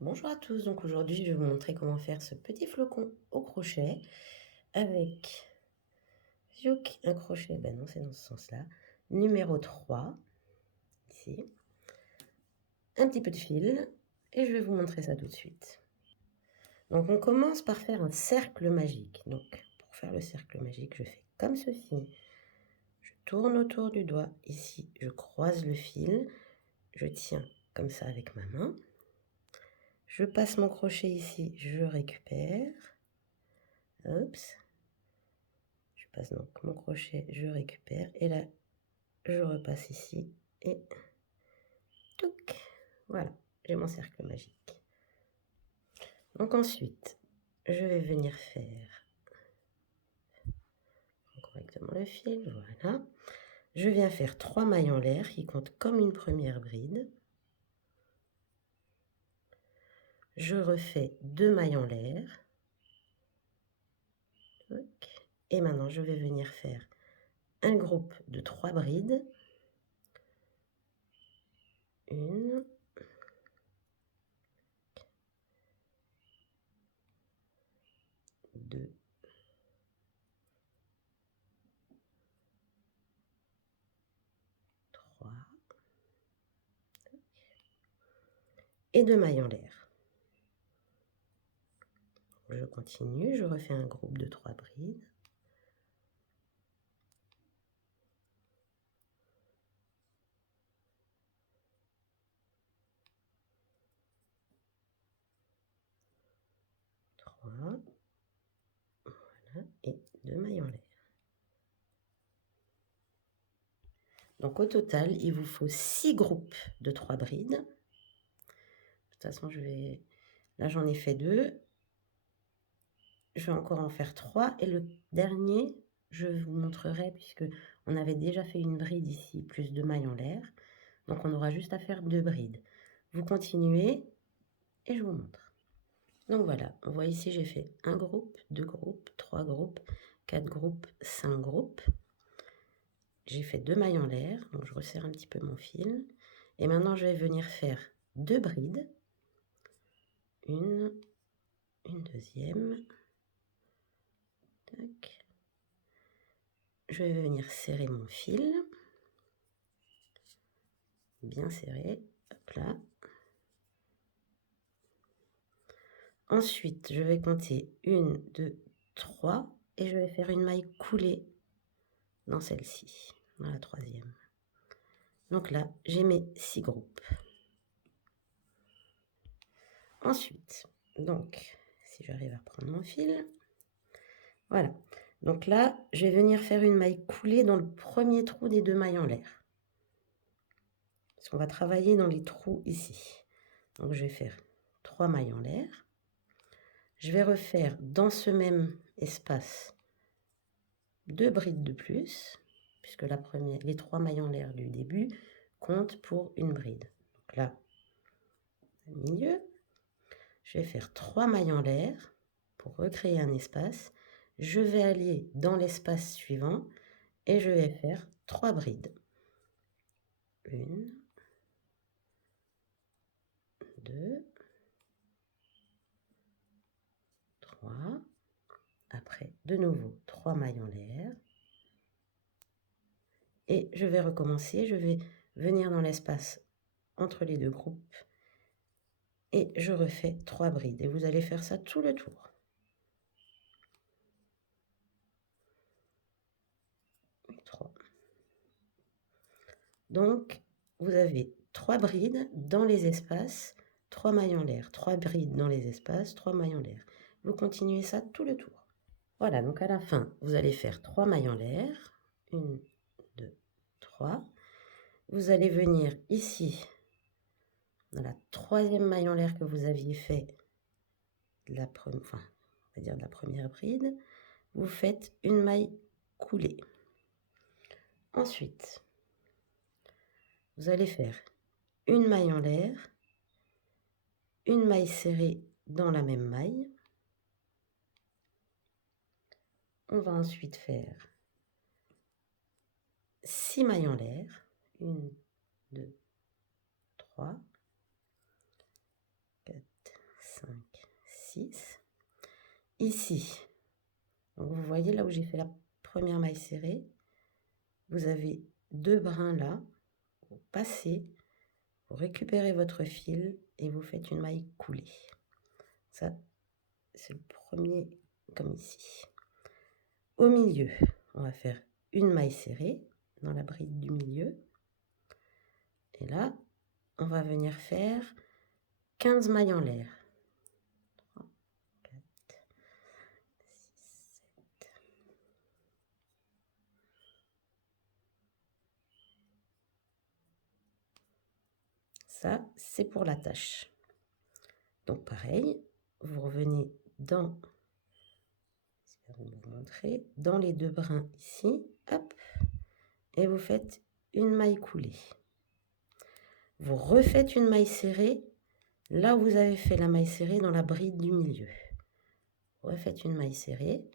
Bonjour à tous, donc aujourd'hui je vais vous montrer comment faire ce petit flocon au crochet avec fiouk, un crochet, ben non c'est dans ce sens-là, numéro 3, ici, un petit peu de fil et je vais vous montrer ça tout de suite. Donc on commence par faire un cercle magique. Donc pour faire le cercle magique je fais comme ceci, je tourne autour du doigt, ici je croise le fil, je tiens comme ça avec ma main, je passe mon crochet ici, je récupère, hop. Je passe donc mon crochet, je récupère et là, je repasse ici et touc, voilà, j'ai mon cercle magique. Donc ensuite, je vais venir faire correctement le fil, voilà. Je viens faire 3 mailles en l'air qui comptent comme une première bride. Je refais 2 mailles en l'air. Et maintenant, je vais venir faire un groupe de 3 brides. 1, 2, 3 et 2 mailles en l'air. Je continue, je refais un groupe de 3 brides. Voilà, et 2 mailles en l'air. Donc au total, il vous faut 6 groupes de 3 brides. De toute façon, là j'en ai fait 2. Je vais encore en faire 3 et le dernier, je vous montrerai puisque on avait déjà fait une bride ici, plus 2 mailles en l'air. Donc on aura juste à faire 2 brides. Vous continuez et je vous montre. Donc voilà, on voit ici j'ai fait un groupe, 2 groupes, 3 groupes, 4 groupes, 5 groupes. J'ai fait 2 mailles en l'air, donc je resserre un petit peu mon fil. Et maintenant, je vais venir faire 2 brides. Une deuxième. Tac. Je vais venir serrer mon fil. Bien serré. Hop là. Ensuite, je vais compter 1, 2, 3 et je vais faire une maille coulée dans celle-ci, dans la troisième. Donc là, j'ai mes 6 groupes. Ensuite, donc, si j'arrive à reprendre mon fil, voilà. Donc là, je vais venir faire une maille coulée dans le premier trou des 2 mailles en l'air. Parce qu'on va travailler dans les trous ici. Donc je vais faire 3 mailles en l'air. Je vais refaire dans ce même espace 2 brides de plus, puisque les 3 mailles en l'air du début comptent pour une bride. Donc là, au milieu, je vais faire 3 mailles en l'air pour recréer un espace. Je vais aller dans l'espace suivant et je vais faire 3 brides. 1, 2, 3. Après, de nouveau, 3 mailles en l'air. Et je vais recommencer, je vais venir dans l'espace entre les 2 groupes et je refais 3 brides. Et vous allez faire ça tout le tour. 3. Donc, vous avez 3 brides dans les espaces, 3 mailles en l'air, 3 brides dans les espaces, 3 mailles en l'air. Vous continuez ça tout le tour. Voilà, donc à la fin, vous allez faire 3 mailles en l'air. 1, 2, 3. Vous allez venir ici, dans la troisième maille en l'air que vous aviez fait, on va dire de la première bride, vous faites une maille coulée. Ensuite, vous allez faire une maille en l'air, une maille serrée dans la même maille. On va ensuite faire 6 mailles en l'air. 1, 2, 3, 4, 5, 6. Ici, donc vous voyez là où j'ai fait la première maille serrée, vous avez 2 brins là, vous passez, vous récupérez votre fil et vous faites une maille coulée. Ça, c'est le premier comme ici. Au milieu, on va faire une maille serrée dans la bride du milieu. Et là, on va venir faire 15 mailles en l'air. 3, 4, 6, 7. Ça, c'est pour la tâche. Donc pareil, vous revenez dans, je vais vous montrer, dans les 2 brins ici, hop, et vous faites une maille coulée. Vous refaites une maille serrée là où vous avez fait la maille serrée dans la bride du milieu. Refaites une maille serrée.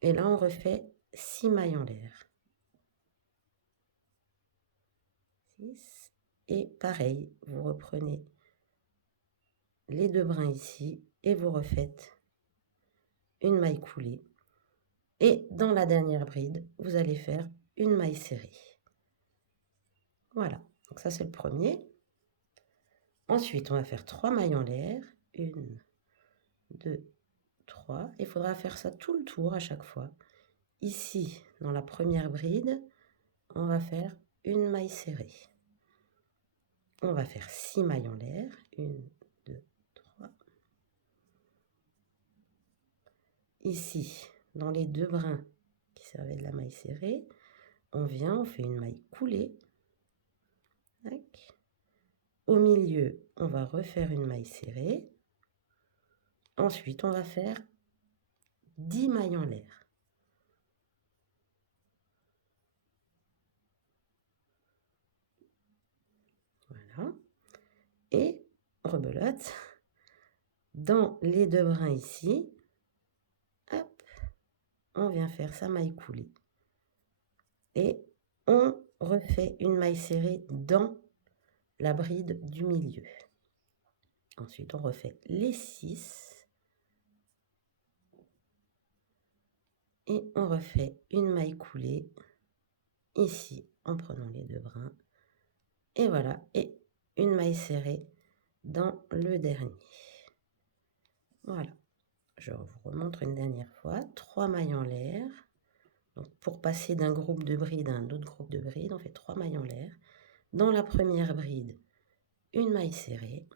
Et là, on refait 6 mailles en l'air. 6. Et pareil, vous reprenez les 2 brins ici et vous refaites une maille coulée. Et dans la dernière bride, vous allez faire une maille serrée. Voilà, donc ça c'est le premier. Ensuite, on va faire 3 mailles en l'air. 1, 2, 3. Il faudra faire ça tout le tour à chaque fois. Ici, dans la première bride, on va faire une maille serrée. On va faire 6 mailles en l'air. 1, 2, 3. Ici, dans les 2 brins qui servaient de la maille serrée, on vient, on fait une maille coulée. Tac. Au milieu, on va refaire une maille serrée. Ensuite, on va faire 10 mailles en l'air. Voilà. Et rebelote. Dans les 2 brins ici, hop, on vient faire sa maille coulée. Et on refait une maille serrée dans la bride du milieu. Ensuite, on refait les 6. Et on refait une maille coulée ici en prenant les 2 brins. Et voilà, et une maille serrée dans le dernier. Voilà, je vous remontre une dernière fois. 3 mailles en l'air. Donc pour passer d'un groupe de brides à un autre groupe de brides, on fait 3 mailles en l'air. Dans la première bride, une maille serrée.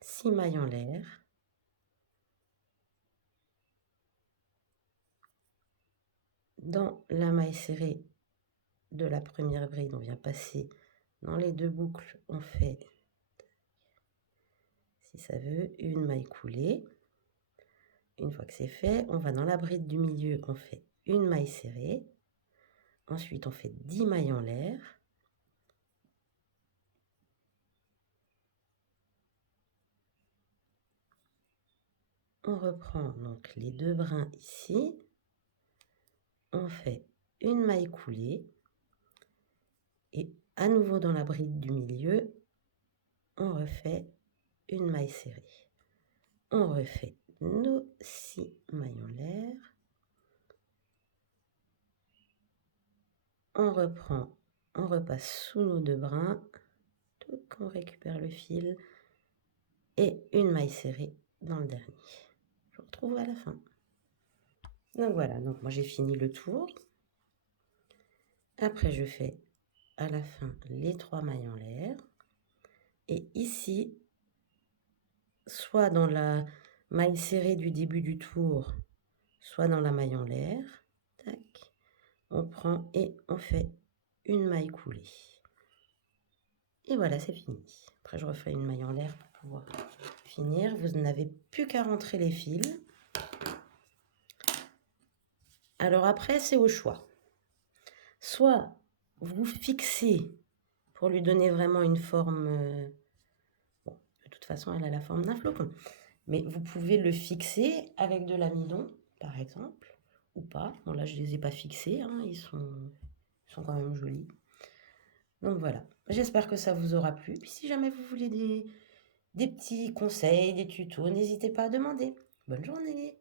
6 mailles en l'air. Dans la maille serrée de la première bride, on vient passer dans les 2 boucles, on fait, si ça veut, une maille coulée. Une fois que c'est fait, on va dans la bride du milieu, on fait une maille serrée. Ensuite, on fait 10 mailles en l'air. On reprend donc les 2 brins ici. On fait une maille coulée. Et à nouveau dans la bride du milieu, on refait une maille serrée. On refait nos 6 mailles en l'air. On reprend, on repasse sous nos 2 brins. On récupère le fil. Et une maille serrée dans le dernier. Je vous retrouve à la fin. Donc voilà, donc moi j'ai fini le tour. Après je fais à la fin les 3 mailles en l'air. Et ici, soit dans la maille serrée du début du tour, soit dans la maille en l'air, tac, on prend et on fait une maille coulée. Et voilà, c'est fini. Après je refais une maille en l'air pour pouvoir finir. Vous n'avez plus qu'à rentrer les fils. Alors après, c'est au choix. Soit vous fixez pour lui donner vraiment une forme... bon, de toute façon, elle a la forme d'un flocon. Mais vous pouvez le fixer avec de l'amidon, par exemple, ou pas. Bon, là, je ne les ai pas fixés, hein, ils sont quand même jolis. Donc voilà, j'espère que ça vous aura plu. Puis si jamais vous voulez des petits conseils, des tutos, n'hésitez pas à demander. Bonne journée!